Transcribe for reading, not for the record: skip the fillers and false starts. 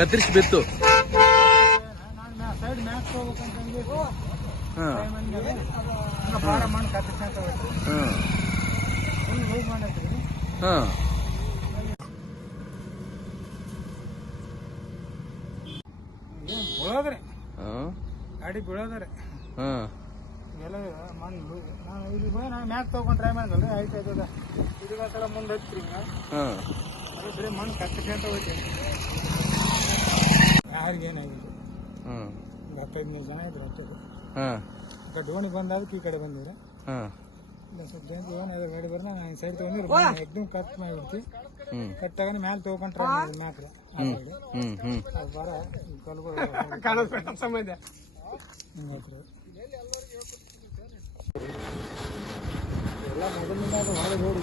ಕತ್ತರಿಸಿ ಬಿತ್ತು. ನಾನು ಸೈಡ್ ಮ್ಯಾಕ್ ಹೋಗ್ಬೇಕಂತಂದ್ರೆ ಹಾಂ ಭಾಳ ಮಣ್ಣು ಕತ್ತರಿಸಿ ಅಂತ ಹೋಗ್ತೀವಿ. ಹಾಂ ಫುಲ್ ಹೋಗಿ ಮಾಡತ್ತೀವಿ. ಹಾಂ ಏನು ಬೀಳೋದ್ರಿ ಹಾಂ ಗಾಡಿ ಬೀಳೋದ್ರಿ. ಹಾಂ ಎಲ್ಲ ಮಣ್ಣು ನಾನು ಇಲ್ಲಿ ಹೋಗಿ ನಾನು ಮ್ಯಾಕ್ ತೊಗೊಂಡು ಟ್ರೈ ಮಾಡಿದ್ರಿ ಆಯ್ತು ಆಯ್ತದ ಇದಕ್ಕೊಂದ್ಸಲ ಮುಂದೆ ಹಚ್ಚಿರಿ ಹಿಂಗೆ ಹಾಂ ಅದೇ ಬರೀ ಮಣ್ಣು ಕತ್ತರಿಸಿ ಅಂತ ಹೋಗ್ತೀವಿ. ಯಾರಿಗೇನಾಗಿಲ್ಲ. ಹಾಂ 15 ಜನ ಇದ್ರು ಅಷ್ಟೇ. ಹಾಂ ಈ ಕಡೆ ಡೋಣಿ ಬಂದಾದಕ್ಕೆ ಈ ಕಡೆ ಬಂದಿವ್ರೆ. ಹಾಂ ಇಲ್ಲ ಸ್ವಲ್ಪ ಜನ ಅದ್ರ ಗಾಡಿ ಬರ್ನ ನಾನು ಸೈಡ್ ತೊಗೊಂಡಿರು ಎಕ್ದಮ್ ಕಟ್ ಮಾಡಿಬಿಡ್ತೀವಿ. ಕಟ್ ತಗೊಂಡು ಮ್ಯಾಲೆ ತೊಗೊಂಡು ಟ್ರೈ ಮಾಡಿದ್ವಿ ಮ್ಯಾಕ್ರೆ ಅದು ಬರ ಕಲ್ಗಳು ಸಂಬಂಧ ಹಿಂಗಾಯ್ತು. ಎಲ್ಲ ಮೊದಲಿಂದ ಅದು ಹೊರಗೆ ರೋಡ್